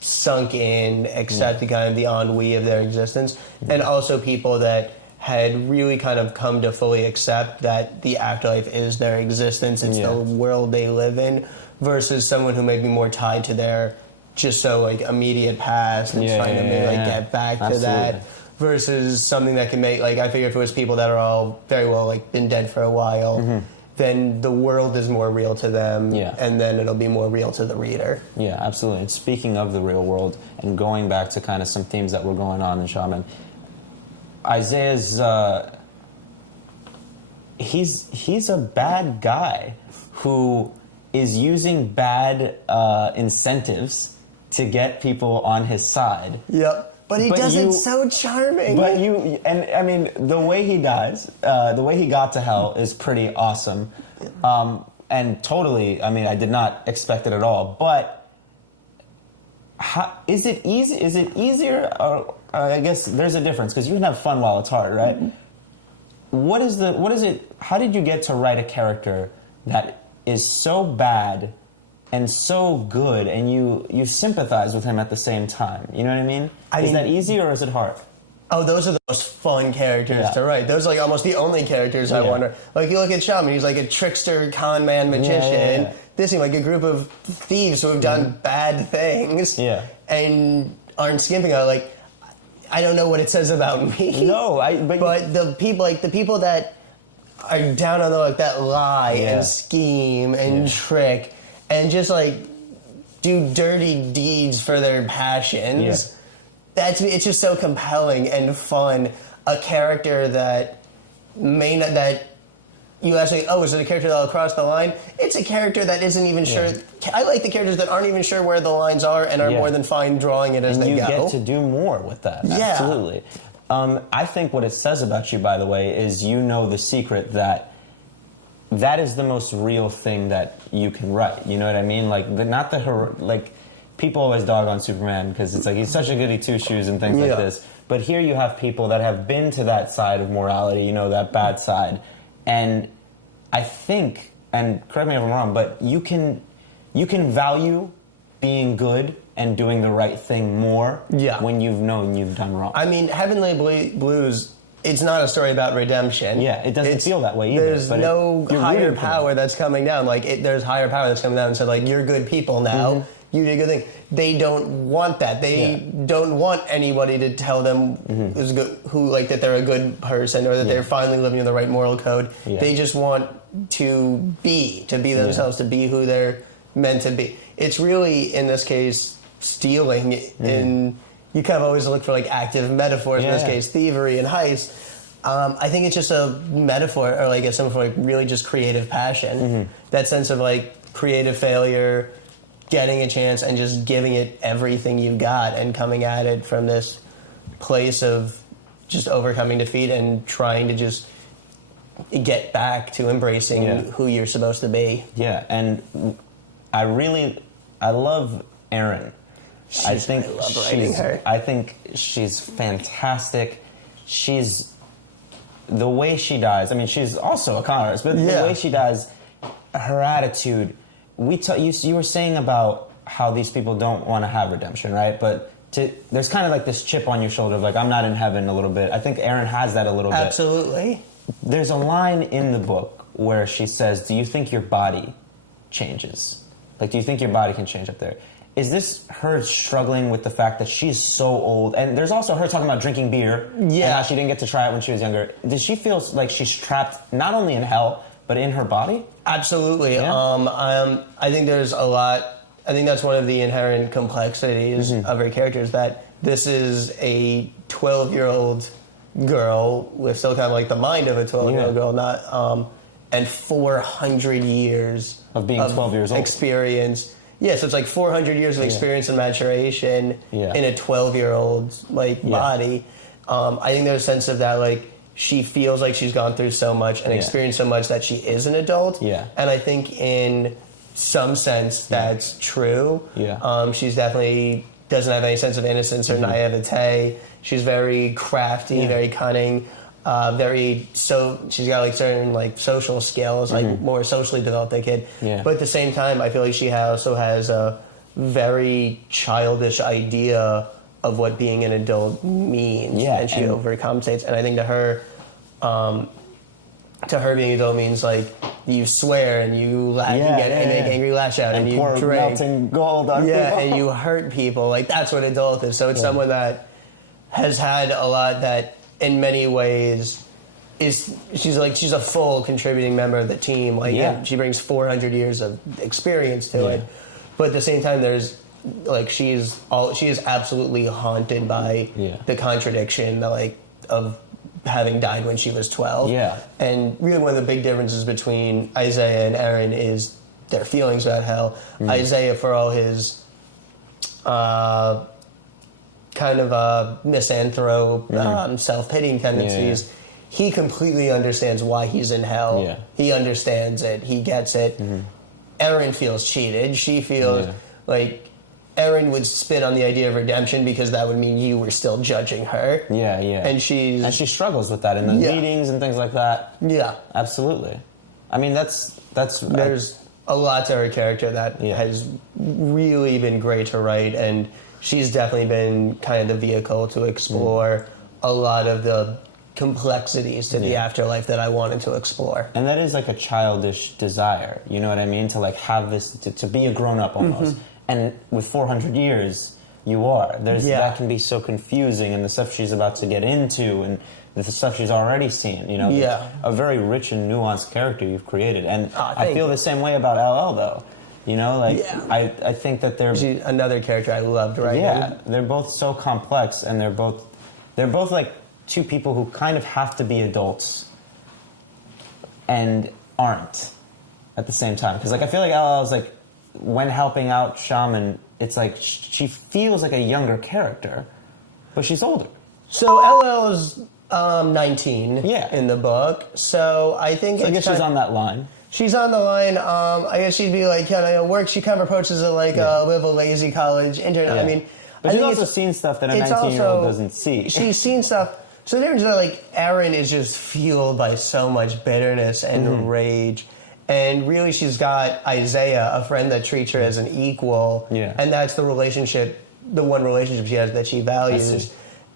sunk in, accepted kind of the ennui of their existence, and also people that had really kind of come to fully accept that the afterlife is their existence, it's the world they live in, versus someone who may be more tied to their just so like immediate past and trying to maybe like get back to that, versus something that can make, like, I figure if it was people that are all very well like been dead for a while, then the world is more real to them, and then it'll be more real to the reader. Yeah, absolutely. And speaking of the real world, and going back to kind of some themes that were going on in Shaman, Isaiah's he's a bad guy who is using bad incentives to get people on his side. But he does it so charming. And I mean, the way he dies, the way he got to hell is pretty awesome. and totally, I mean, I did not expect it at all. But is it easy? Is it easier? I guess there's a difference because you can have fun while it's hard, right? What is it? How did you get to write a character that is so bad and so good, and you sympathize with him at the same time? You know what I mean? Is that easy or is it hard? Oh, those are the most fun characters to write. Those are like almost the only characters I wonder. Like you look at Shaman, he's like a trickster, con man, magician. This seems like a group of thieves who have done bad things and aren't skimping out. Like, I don't know what it says about me. No, but the people that are down on that lie and scheme and trick and just like do dirty deeds for their passions. It's just so compelling and fun. A character that you actually, is it a character that'll cross the line? It's a character that isn't even sure. I like the characters that aren't even sure where the lines are and are more than fine drawing it as they go. You get to do more with that. Absolutely. I think what it says about you, by the way, is you know the secret that is the most real thing that you can write. You know what I mean? Like, people always dog on Superman because it's like he's such a goody two-shoes and things like this. But here you have people that have been to that side of morality, you know, that bad side. And I think, and correct me if I'm wrong, but you can value being good and doing the right thing more when you've known you've done wrong. I mean, Heavenly Blues, it's not a story about redemption. Yeah, it doesn't feel that way either. There's no higher power that's coming down. Like, there's higher power that's coming down and said, like, you're good people now. You did a good thing. They don't want that. They don't want anybody to tell them that they're a good person or that they're finally living in the right moral code. They just want to be themselves, to be who they're meant to be. It's really, in this case, stealing. And you kind of always look for like active metaphors. In this case, thievery and heist. I think it's just a metaphor or like a symbol for like really just creative passion. That sense of like creative failure, getting a chance and just giving it everything you've got and coming at it from this place of just overcoming defeat and trying to just get back to embracing who you're supposed to be. Yeah, and I love Erin. I think she's fantastic. She's the way she dies. I mean, she's also a con artist, but the way she dies, her attitude. You were saying about how these people don't want to have redemption, right? But there's kind of like this chip on your shoulder of like, I'm not in heaven a little bit. I think Erin has that a little bit. Absolutely. There's a line in the book where she says, do you think your body changes? Like, do you think your body can change up there? Is this her struggling with the fact that she's so old? And there's also her talking about drinking beer and how she didn't get to try it when she was younger. Does she feel like she's trapped not only in hell, but in her body? Absolutely. Yeah. I think there's a lot. I think that's one of the inherent complexities of her character is that this is a 12-year-old girl with still kind of like the mind of a 12-year-old girl, not and 400 years of being 12 years old experience. Yeah, so it's like 400 years of experience and maturation in a 12-year-old body. I think there's a sense of that like. She feels like she's gone through so much and experienced so much that she is an adult. Yeah. And I think in some sense that's true. Yeah. She's definitely doesn't have any sense of innocence or naivete. She's very crafty, very cunning, she's got like certain like social skills, like more socially developed than a kid. Yeah. But at the same time, I feel like she also has a very childish idea of what being an adult means, and she overcompensates. And I think to her being an adult means like you swear and you make angry lash out and you pour drink melting gold on people. and you hurt people. Like that's what adult is. So it's someone that has had a lot that in many ways she's a full contributing member of the team. Like she brings 400 years of experience to it, but at the same time there's. Like she is absolutely haunted by the contradiction of having died when she was 12. Yeah. And really one of the big differances between Isaiah and Erin is their feelings about hell. Isaiah, for all his kind of misanthrope, self-pitying tendencies, he completely understands why he's in hell. Yeah. He understands it. He gets it. Erin feels cheated. She feels like Erin would spit on the idea of redemption because that would mean you were still judging her. Yeah, yeah. And she struggles with that in the meetings and things like that. Yeah. Absolutely. I mean, that's there's a lot to her character that has really been great to write, and she's definitely been kind of the vehicle to explore a lot of the complexities to the afterlife that I wanted to explore. And that is like a childish desire, you know what I mean? To like have this, to be a grown-up almost. And with 400 years, you are. That can be so confusing, and the stuff she's about to get into, and the stuff she's already seen, you know? A very rich and nuanced character you've created. And I feel the same way about LL, though. You know, like, I think that they're... She's another character I loved writing. Yeah, they're both so complex, and they're both like two people who kind of have to be adults and aren't at the same time. Because, like, I feel like LL is, like, when helping out Shaman, it's like she feels like a younger character, but she's older. So LL's 19 in the book, so I think I guess she's on that line. She's on the line. I guess she'd be like, work. She kind of approaches it like live a lazy college intern. I mean, but she's also seen stuff that a 19-year-old doesn't see. She's seen stuff. So there's like Erin is just fueled by so much bitterness and rage. And really, she's got Isaiah, a friend that treats her as an equal. And that's the relationship, the one relationship she has that she values.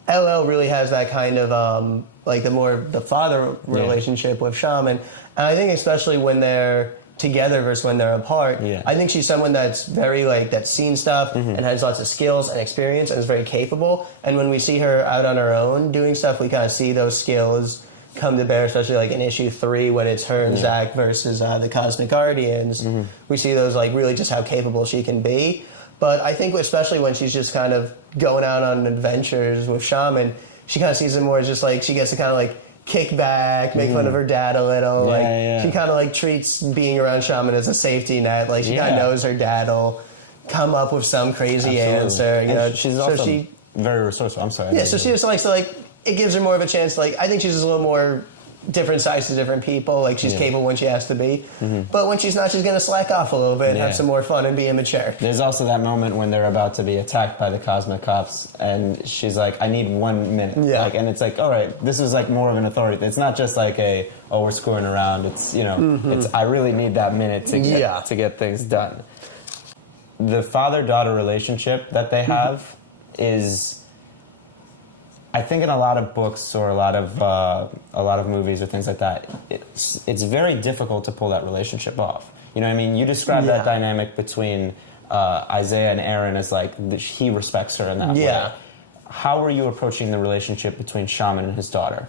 LL really has that kind of, like the father relationship with Shaman. And I think especially when they're together versus when they're apart, I think she's someone that's very, like, that's seen stuff and has lots of skills and experience and is very capable. And when we see her out on her own doing stuff, we kind of see those skills come to bear, especially like in issue 3 when it's her and Zach versus the Cosmic Guardians. We see those, like, really just how capable she can be. But I think especially when she's just kind of going out on adventures with Shaman, she kind of sees it more as just like she gets to kind of like kick back, make fun of her dad a little. She kind of like treats being around Shaman as a safety net. Like she kind of knows her dad'll come up with some crazy answer. You know, she's also very resourceful. I'm sorry. Yeah, so she just likes to, like, it gives her more of a chance. Like, I think she's just a little more different size to different people. Like, she's capable when she has to be. But when she's not, she's going to slack off a little bit and have some more fun and be immature. There's also that moment when they're about to be attacked by the Cosmic Cops, and she's like, I need 1 minute. Like, and it's like, all right, this is like more of an authority. It's not just like we're screwing around. It's, you know, it's, I really need that minute to get things done. The father-daughter relationship that they have is... I think in a lot of books or a lot of movies or things like that, it's very difficult to pull that relationship off. You know what I mean? You describe that dynamic between Isaiah and Erin as like he respects her in that way. How were you approaching the relationship between Shaman and his daughter?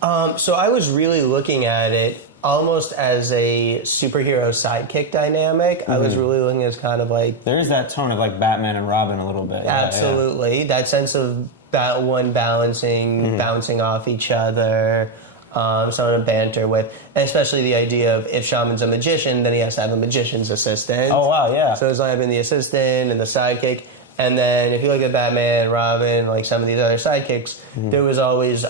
So I was really looking at it almost as a superhero sidekick dynamic. I was really looking as kind of like... There is that tone of like Batman and Robin a little bit. Absolutely. That sense of that one bouncing off each other, someone to banter with, and especially the idea of if Shaman's a magician, then he has to have a magician's assistant. Oh, wow, yeah. So it's like having the assistant and the sidekick. And then if you look at Batman, Robin, like some of these other sidekicks, there was always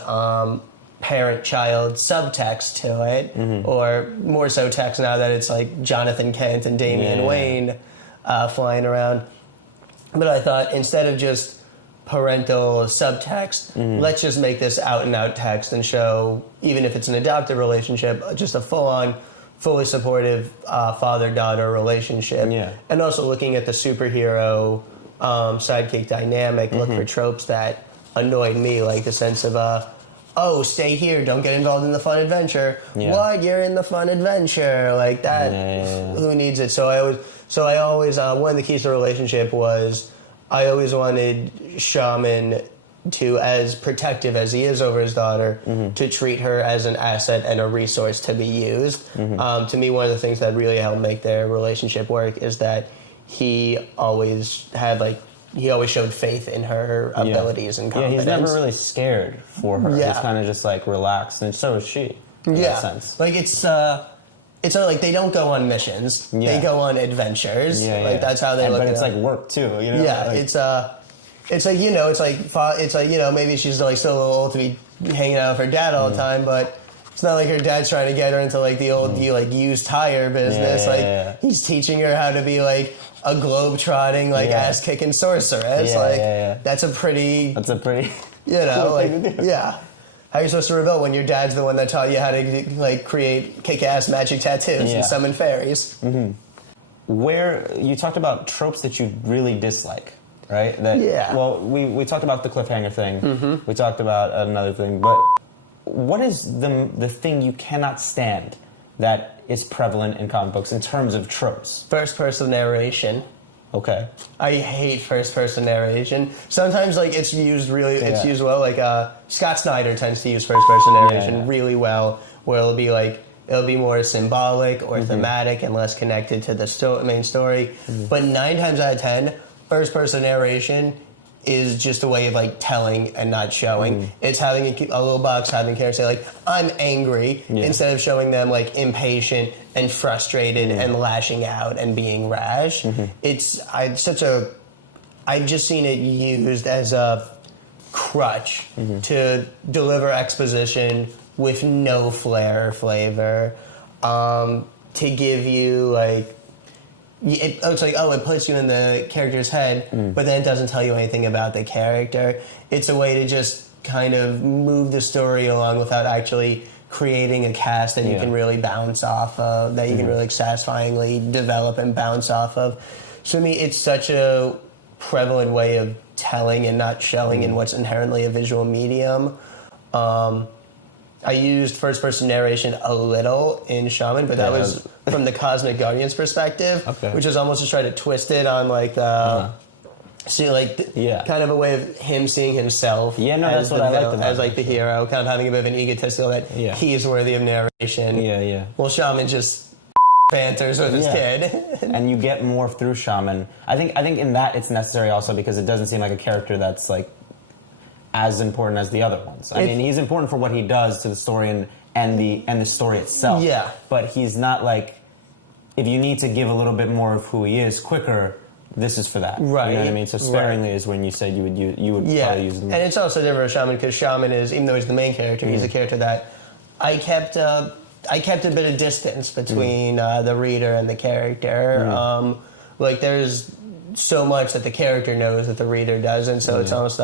parent-child subtext to it, or more so text now that it's like Jonathan Kent and Damian Wayne flying around. But I thought instead of just parental subtext, let's just make this out-and-out text and show, even if it's an adoptive relationship, just a full-on, fully supportive father-daughter relationship. And also looking at the superhero sidekick dynamic, look for tropes that annoyed me, like the sense of, oh, stay here, don't get involved in the fun adventure. What? You're in the fun adventure. Like that, who needs it? So I always, one of the keys to the relationship was I always wanted Shaman to, as protective as he is over his daughter, to treat her as an asset and a resource to be used. To me, one of the things that really helped make their relationship work is that he always showed faith in her abilities and confidence. He's never really scared for her. He's kind of just like relaxed, and so is she. In that sense. Like it's not like they don't go on missions. They go on adventures. Like that's how they look at it. But it's like work too, you know? Yeah, like, it's like, you know, it's like, you know, maybe she's like still a little old to be hanging out with her dad all the time, but it's not like her dad's trying to get her into like the old used tire business. He's teaching her how to be like a globe-trotting, like ass-kicking sorceress. That's a pretty That's a pretty you know, cool like thing to do. How are you supposed to rebel when your dad's the one that taught you how to like create kick-ass magic tattoos and summon fairies? Where you talked about tropes that you really dislike, right? Well, we talked about the cliffhanger thing. We talked about another thing, but what is the thing you cannot stand that is prevalent in comic books in terms of tropes? First-person narration. Okay. I hate first-person narration. Sometimes, like, it's used well. Like, Scott Snyder tends to use first-person narration really well, where it'll be more symbolic or thematic and less connected to the main story. But 9 times out of 10, first-person narration is just a way of like telling and not showing. It's having a little box, having characters say like, "I'm angry," instead of showing them like impatient and frustrated and lashing out and being rash. I've just seen it used as a crutch to deliver exposition with no flair or flavor, to give you like. It's like, it puts you in the character's head, but then it doesn't tell you anything about the character. It's a way to just kind of move the story along without actually creating a cast that you can really bounce off of, that you can really satisfyingly develop and bounce off of. So to me, it's such a prevalent way of telling and not showing in what's inherently a visual medium. I used first-person narration a little in Shaman, but that was from the Cosmic Guardian's perspective, which was almost just trying to twist it on like the kind of a way of him seeing himself that's what I liked about as like the hero, kind of having a bit of an egotistical that he is worthy of narration. Well, Shaman just banters with his kid, and you get more through Shaman. I think in that it's necessary also because it doesn't seem like a character that's like as important as the other ones. I mean, he's important for what he does to the story and the story itself. But he's not like, if you need to give a little bit more of who he is quicker, this is for that. Right. You know what I mean? So sparingly is when you said you would probably use them. And it's also different with Shaman because Shaman is, even though he's the main character, he's a character that I kept a bit of distance between the reader and the character. Like there's so much that the character knows that the reader doesn't, so it's almost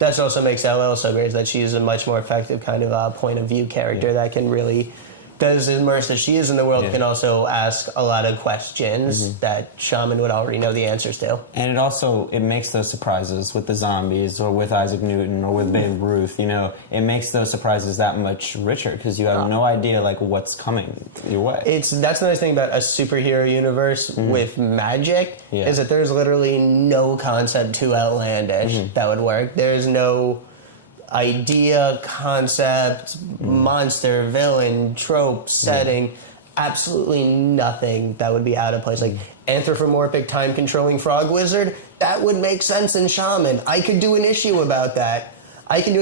that also makes LL so great, is that she's a much more effective kind of point of view character that can really, as immersed as she is in the world, can also ask a lot of questions that Shaman would already know the answers to. And it makes those surprises with the zombies or with Isaac Newton or with Babe Ruth, it makes those surprises that much richer because you have no idea like what's coming your way. That's the nice thing about a superhero universe with magic is that there's literally no concept too outlandish that would work. There's no idea, concept, monster, villain, trope, setting, absolutely nothing that would be out of place. Like anthropomorphic time-controlling frog wizard, that would make sense in Shaman. I could do an issue about that. I could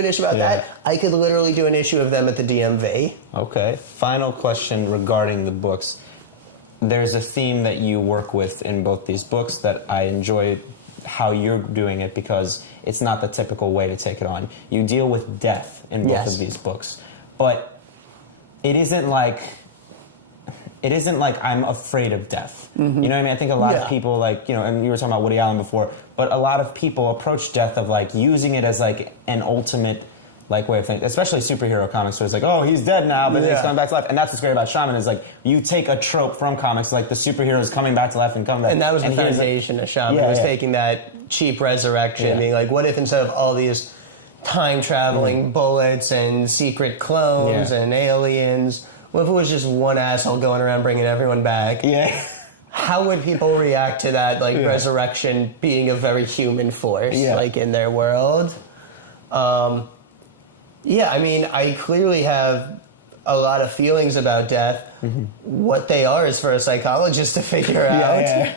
literally do an issue of them at the DMV. Okay. Final question regarding the books. There's a theme that you work with in both these books that I enjoy how you're doing it because it's not the typical way to take it on. You deal with death in both of these books, but it isn't like I'm afraid of death. You know what I mean? I think a lot of people and you were talking about Woody Allen before, but a lot of people approach death of like using it as like an ultimate like way of thinking, especially superhero comics where it's like, oh, he's dead now, but he's coming back to life. And that's what's great about Shaman is like you take a trope from comics, like the superhero is coming back to life and coming back. And that was the foundation of Shaman. Was taking that cheap resurrection, being like, what if instead of all these time traveling bullets and secret clones and aliens, what if it was just one asshole going around bringing everyone back? How would people react to that, like resurrection being a very human force, like in their world? I mean, I clearly have a lot of feelings about death. What they are is for a psychologist to figure out.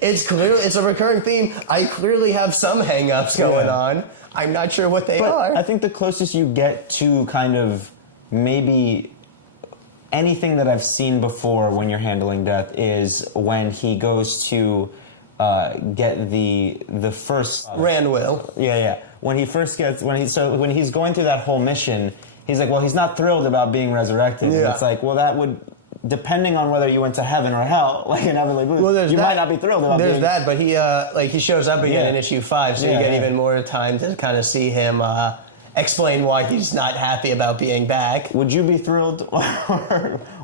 It's a recurring theme. I clearly have some hang-ups going on. I'm not sure what they are. I think the closest you get to kind of maybe anything that I've seen before when you're handling death is when he goes to get the first Ranwill. Yeah. When he's going through that whole mission, he's like, well, he's not thrilled about being resurrected. Yeah. And it's like, well, that would, depending on whether you went to heaven or hell, like in Heavenly Blues, well, you might not be thrilled about there's being... that, but he shows up again in issue 5, so you get even more time to kind of see him explain why he's not happy about being back. Would you be thrilled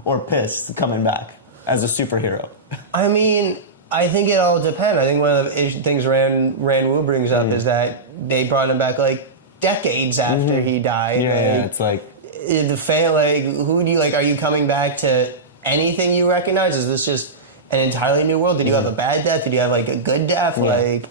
or pissed coming back as a superhero? I mean, I think it all depends. I think one of the things Ran Wu brings up is that they brought him back like decades after he died. Yeah, it's like the fan. Like, who do you like? Are you coming back to anything you recognize? Is this just an entirely new world? Did you have a bad death? Did you have like a good death? Yeah. Like,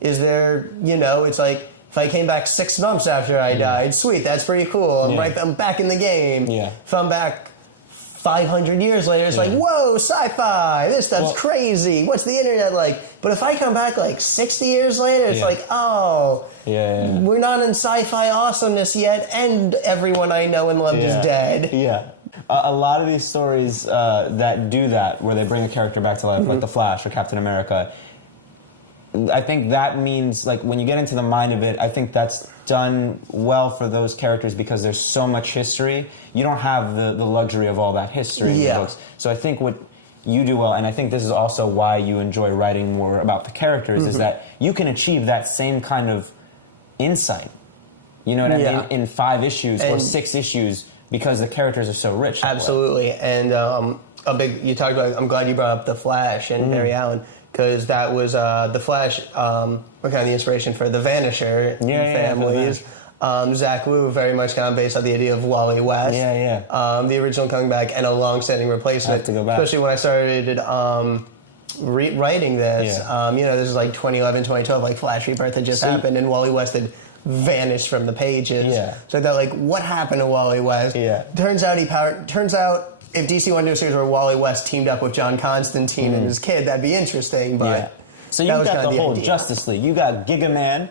is there? It's like if I came back 6 months after I died, sweet, that's pretty cool. I'm back in the game. Yeah. If I'm back 500 years later, it's like, whoa, sci-fi, this stuff's crazy. What's the internet like? But if I come back like 60 years later, it's like, oh, we're not in sci-fi awesomeness yet, and everyone I know and loved is dead. Yeah. A lot of these stories that do that, where they bring a character back to life, like The Flash or Captain America, I think that means, like, when you get into the mind of it, I think that's done well for those characters because there's so much history. You don't have the luxury of all that history in the books. So I think what you do well, and I think this is also why you enjoy writing more about the characters, is that you can achieve that same kind of insight. You know what I mean? In 5 issues or 6 issues, because the characters are so rich. Absolutely. And you talked about, I'm glad you brought up The Flash and Barry Allen, because that was The Flash, kind of the inspiration for the Vanisher families. Zach Wu very much kind of based on the idea of Wally West. The original coming back and a long-standing replacement. I have to go back. Especially when I started writing this. This is like 2011, 2012, like Flash Rebirth had just happened, and Wally West had vanished from the pages. So I thought, like, what happened to Wally West? Turns out if DC wanted to do a series where Wally West teamed up with John Constantine and his kid, that'd be interesting. But so you got the whole Justice League. You got Giga Man.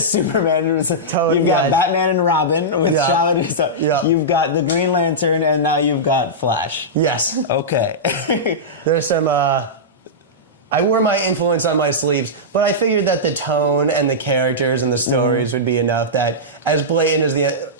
Superman. You've got Batman and Robin with Shaman and stuff. You've got the Green Lantern, and now you've got Flash. Yes. Okay. There's some... I wore my influence on my sleeves, but I figured that the tone and the characters and the stories would be enough that, as blatant as the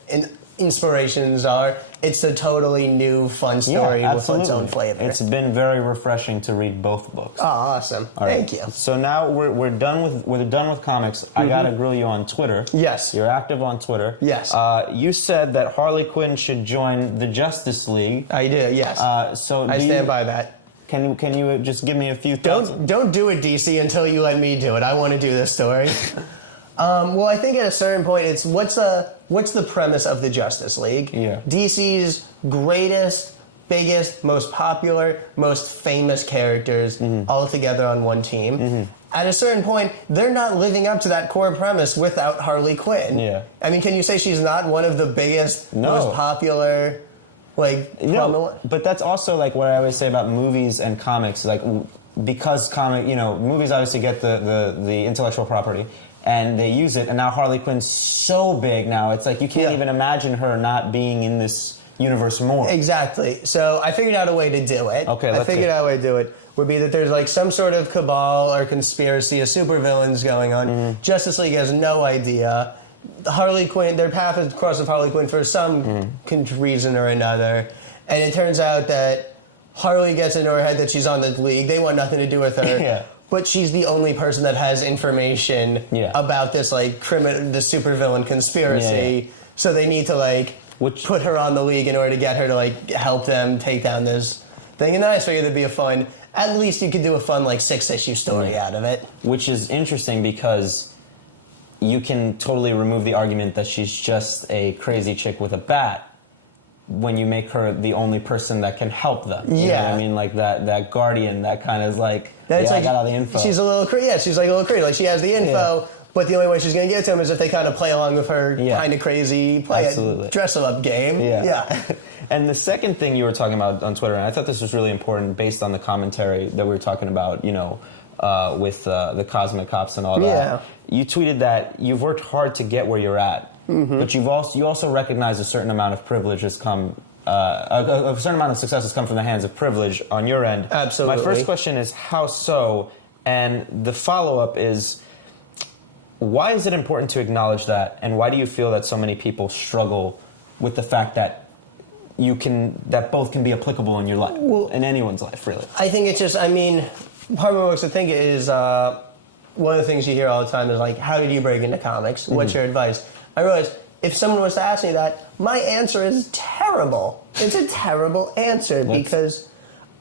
inspirations are, it's a totally new, fun story with its own flavor. It's been very refreshing to read both books. Oh, awesome! Thank you. So now we're done with comics. I gotta grill you on Twitter. Yes, you're active on Twitter. Yes. You said that Harley Quinn should join the Justice League. I did. Yes. So I stand by that. Can you just give me a few thoughts? Don't do it, DC, until you let me do it. I want to do this story. Well, I think at a certain point, it's what's the premise of the Justice League? DC's greatest, biggest, most popular, most famous characters all together on one team. At a certain point, they're not living up to that core premise without Harley Quinn. I mean, can you say she's not one of the biggest, most popular... but that's also like what I always say about movies and comics. Like, because movies obviously get the intellectual property and they use it, and now Harley Quinn's so big now. It's like you can't even imagine her not being in this universe more. Exactly. So I figured out a way to do it. Okay, I figured out a way to do it would be that there's like some sort of cabal or conspiracy of supervillains going on. Justice League has no idea. Harley Quinn, their path is crossed with Harley Quinn for some reason or another, and it turns out that Harley gets into her head that she's on the League. They want nothing to do with her, but she's the only person that has information about this the supervillain conspiracy. So they need to put her on the League in order to get her to help them take down this thing. And I just figured there'd be at least you could do a fun 6-issue story out of it, which is interesting because you can totally remove the argument that she's just a crazy chick with a bat when you make her the only person that can help them. You know what I mean? Like that guardian that kind of is I got all the info. She's a little crazy. Yeah, she's like a little crazy. Like she has the info, but the only way she's going to get to him is if they kind of play along with her kind of crazy dress-up game. And the second thing you were talking about on Twitter, and I thought this was really important based on the commentary that we were talking about, with the Cosmic Cops and all that. You tweeted that you've worked hard to get where you're at, but you also recognize a certain amount of privilege has come, a certain amount of success has come from the hands of privilege on your end. Absolutely. My first question is, how so? And the follow-up is, why is it important to acknowledge that, and why do you feel that so many people struggle with the fact that that both can be applicable in your life, in anyone's life, really? I think it's just, I mean, part of what makes me think is one of the things you hear all the time is like, how did you break into comics? What's your advice? I realize if someone was to ask me that, my answer is terrible. It's a terrible answer because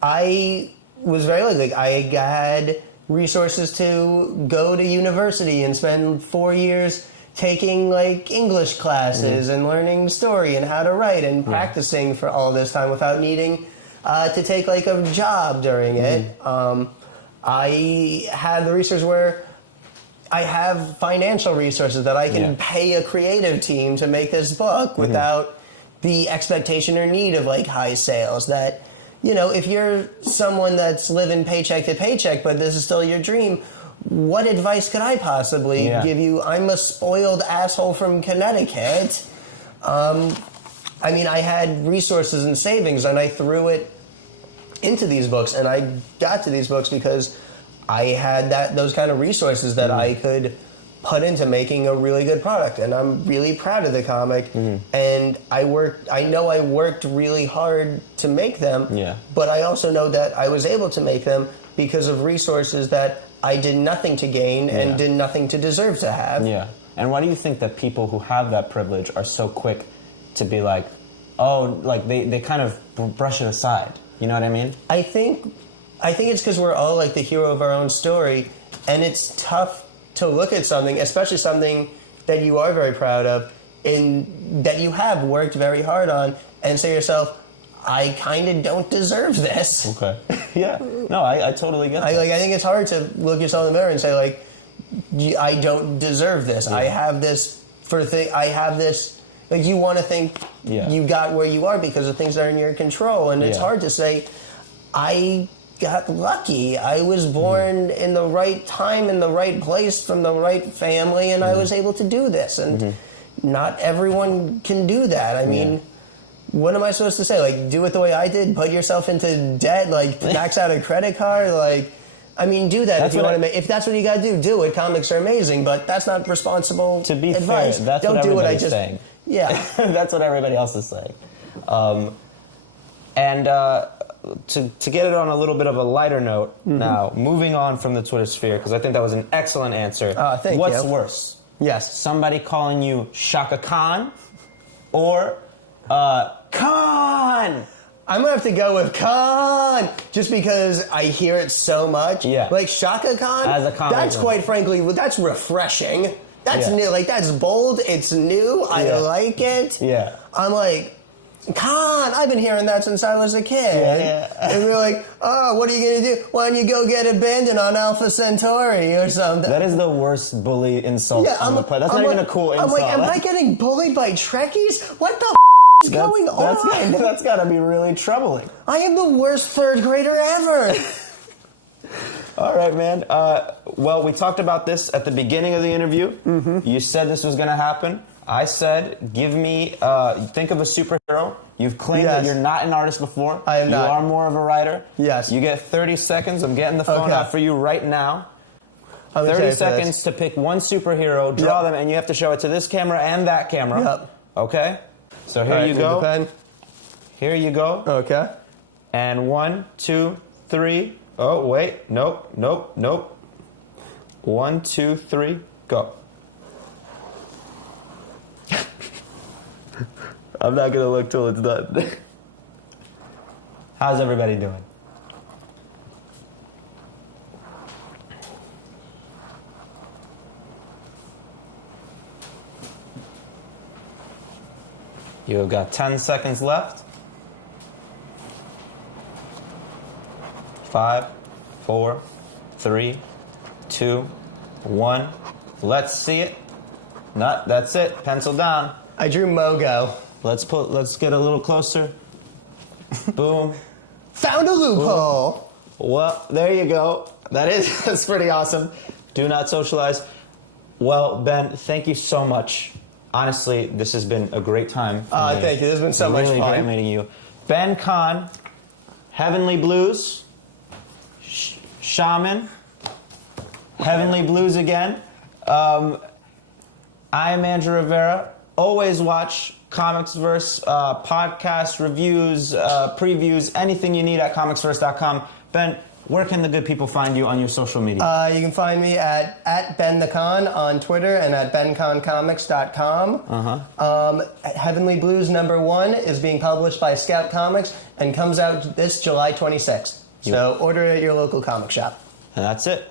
I was very lucky. Like, I had resources to go to university and spend 4 years taking like English classes and learning story and how to write and practicing for all this time without needing to take like a job during it. I had the resources where I have financial resources that I can pay a creative team to make this book without the expectation or need of like high sales. That, you know, if you're someone that's living paycheck to paycheck, but this is still your dream, what advice could I possibly give you? I'm a spoiled asshole from Connecticut. I mean, I had resources and savings, and I threw it into these books, and I got to these books because I had those kind of resources that I could put into making a really good product, and I'm really proud of the comic. And I know I worked really hard to make them, but I also know that I was able to make them because of resources that I did nothing to gain and did nothing to deserve to have. Yeah. And why do you think that people who have that privilege are so quick to be like, oh, like they kind of brush it aside? You know what I mean? I think it's because we're all like the hero of our own story, and it's tough to look at something, especially something that you are very proud of, and that you have worked very hard on, and say to yourself, I kind of don't deserve this. Okay. Yeah. No, I totally get that. I think it's hard to look yourself in the mirror and say, like, I don't deserve this. I have this I have this. Like, you want to think you got where you are because of things that are in your control, and it's hard to say, I got lucky. I was born in the right time, in the right place, from the right family, and I was able to do this. And not everyone can do that. I mean, what am I supposed to say? Like, do it the way I did? Put yourself into debt? Like, max out a credit card? Like, I mean, do that if you want to make. If that's what you got to do it. Comics are amazing, but that's not responsible advice. To be fair, that's what everybody's saying. Yeah. That's what everybody else is saying. And to get it on a little bit of a lighter note now, moving on from the Twitter sphere, because I think that was an excellent answer. Thank you. What's worse? Yes. Somebody calling you Shaka Khan or Kahn? I'm going to have to go with Kahn, just because I hear it so much. Yeah. Like, Shaka Khan, as a comic that's quite frankly, that's refreshing. That's new. Like, that's bold. It's new. I like it. Yeah. I'm like, Kahn, I've been hearing that since I was a kid. And we're like, oh, what are you going to do? Why don't you go get abandoned on Alpha Centauri or something? That is the worst bully insult on the planet. That's not even a cool insult. I'm like, am I getting bullied by Trekkies? What the is going on? That's got to be really troubling. I am the worst third grader ever. All right, man. Well, we talked about this at the beginning of the interview. You said this was going to happen. I said, give me, think of a superhero. You've claimed that you're not an artist before. I am not. You are more of a writer. Yes. You get 30 seconds. I'm getting the phone out for you right now. 30 seconds to pick one superhero, draw them, and you have to show it to this camera and that camera. Okay? So here you go. Pen. Here you go. Okay. And 1, 2, 3. Oh, wait. Nope. 1, 2, 3, go. I'm not going to look till it's done. How's everybody doing? You have got 10 seconds left. 5, 4, 3, 2, 1. Let's see it. No, that's it. Pencil down. I drew Mogo. Let's get a little closer. Boom. Found a loophole. Boom. Well, there you go. That's pretty awesome. Do not socialize. Well, Ben, thank you so much. Honestly, this has been a great time. Thank you. This has been so much fun. Really great meeting you. Ben Kahn, Heavenly Blues, Shaman, Heavenly Blues again. I'm Andrew Rivera. Always watch ComicsVerse podcasts, reviews, previews, anything you need at comicsverse.com. Ben, where can the good people find you on your social media? You can find me at Ben the Kahn on Twitter and at benconcomics.com. Heavenly Blues #1 is being published by Scout Comics and comes out this July 26th. So order it at your local comic shop. And that's it.